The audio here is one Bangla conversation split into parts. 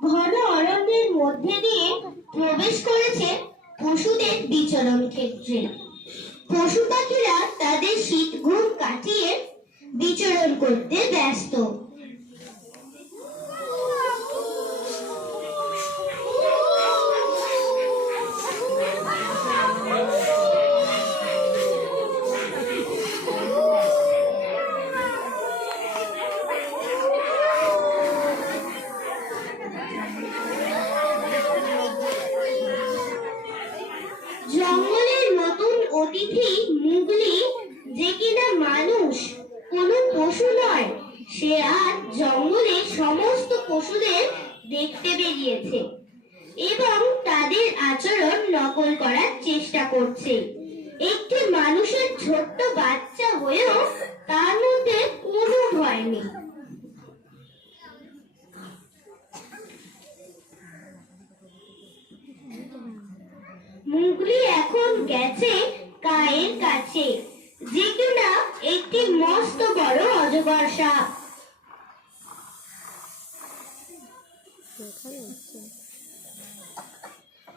ঘন অরণ্যের মধ্যে দিয়ে প্রবেশ করেছে পশুদের বিচরণ ক্ষেত্রে। পশু পাখিরা তাদের শীত ঘুম কাটিয়ে বিচরণ করতে ব্যস্ত। নতুন মুগলি যে কিনা মানুষ, কোনো পশু নয়, সে আজ জঙ্গলে সমস্ত পশুদের দেখতে বেরিয়েছে এবং তাদের আচরণ নকল করার চেষ্টা করছে। একটি মানুষের ছোট্ট বাচ্চা হয়েও তার মধ্যে কোনো ভয় নেই। মুগলি এখন গেছে কায়ের কাছে। যে কিনা একটি মস্ত বড় অজগর সাপ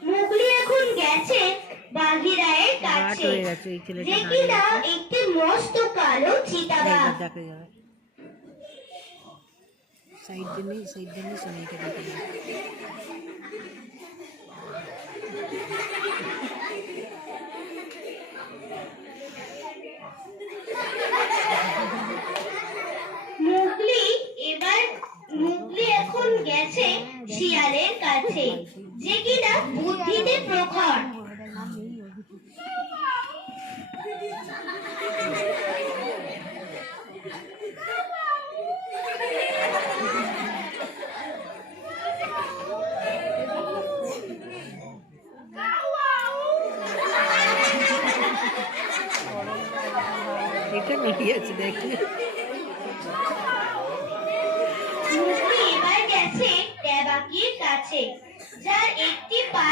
মুগলি এখন গেছে বাঘিরায়ের কাছে। হয়ে ছেলেটা যে কিনা একটি মস্ত কালো চিতাবাঘ। সাইড দিয়ে নেই সাইড দিয়ে নেই সময়টা দেখা। মুগলি এবার মুগলি এখন গেছে শিয়ালের কাছে। যে কিনা বুদ্ধিতে প্রখর। বেরিয়ে দেখি। এবার গেছে টেবাকির কাছে, যার একটি পা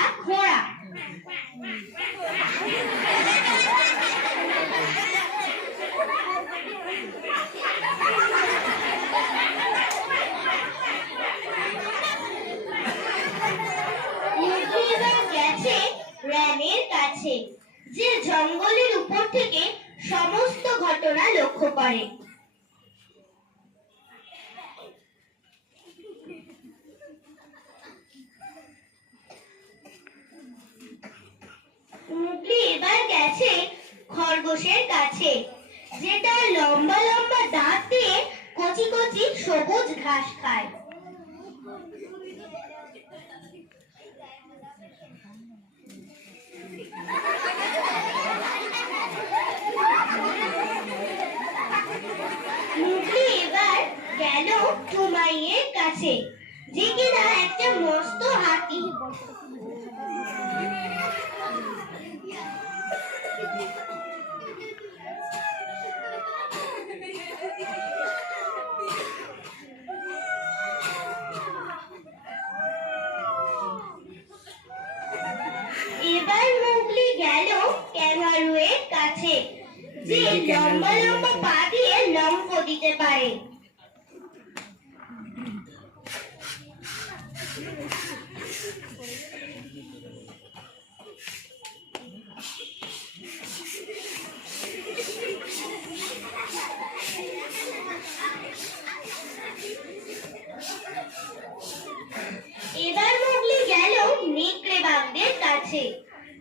এবার গেছে র্যানের কাছে, যে জঙ্গলের উপর থেকে সমস্ত ঘটনা লক্ষ্য করে। মুগলি এবার গেছে খরগোশের কাছে, যেটা লম্বা লম্বা দাঁত দিয়ে কচি কচি সবুজ ঘাস খায় মুগলি এবার গেল টুমাইয়ের কাছে? যে কিনা একটা মস্ত হাতি। এবার মুগলি গেল ক্যাঙ্গারুয়ের কাছে যে লম্বা লম্বা। পা দিয়ে লম্ফ দিতে পারে। এবার মুগলি গেল নেকড়ে বাঘদের কাছে।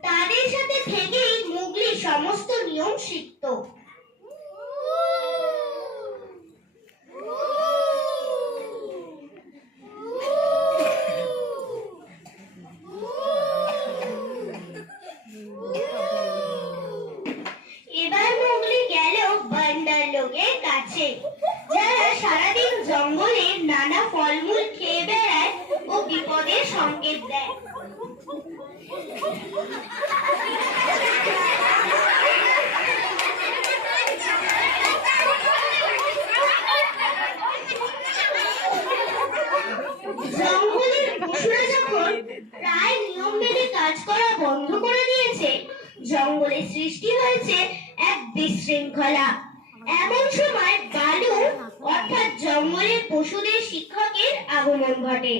তাদের সাথে থেকেই মুগলি সমস্ত নিয়ম শিখত এবার মুগলি গেল বান্ডার লোকের যারা সারাদিন জঙ্গলে নানা ফলমূল খেয়ে বেড়ায় ও বিপদের সংকেত দেয়। জঙ্গলের প্রায় কাজ করা বন্ধ করে দিয়েছে জঙ্গলে সৃষ্টি হয়েছে এক বিশৃঙ্খলা। পশুদের শিক্ষকের আগমন ঘটে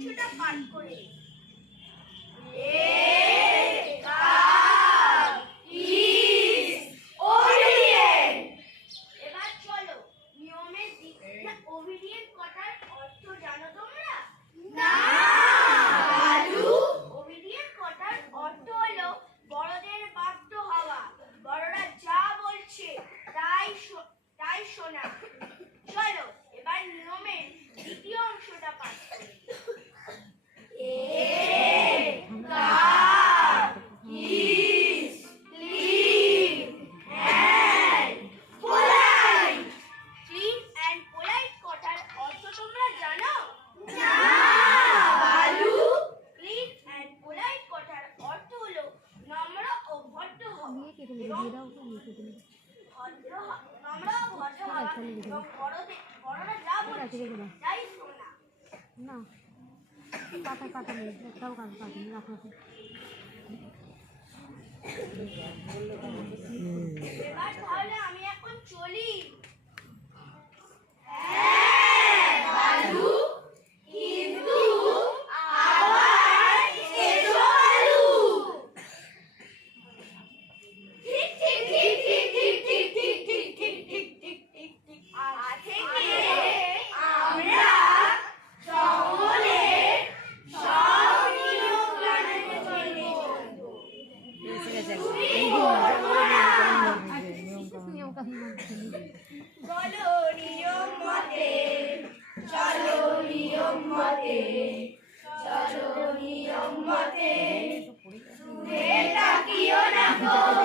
অংশটা পাঠ করে। না পাতা পাতা নেই একটাও কাজ পাতা নেই আমি এখন চলি। চলো নিয়ম মতে চলো নিয়ম মতে চলো নিয়ম মতে তাকিও না গো।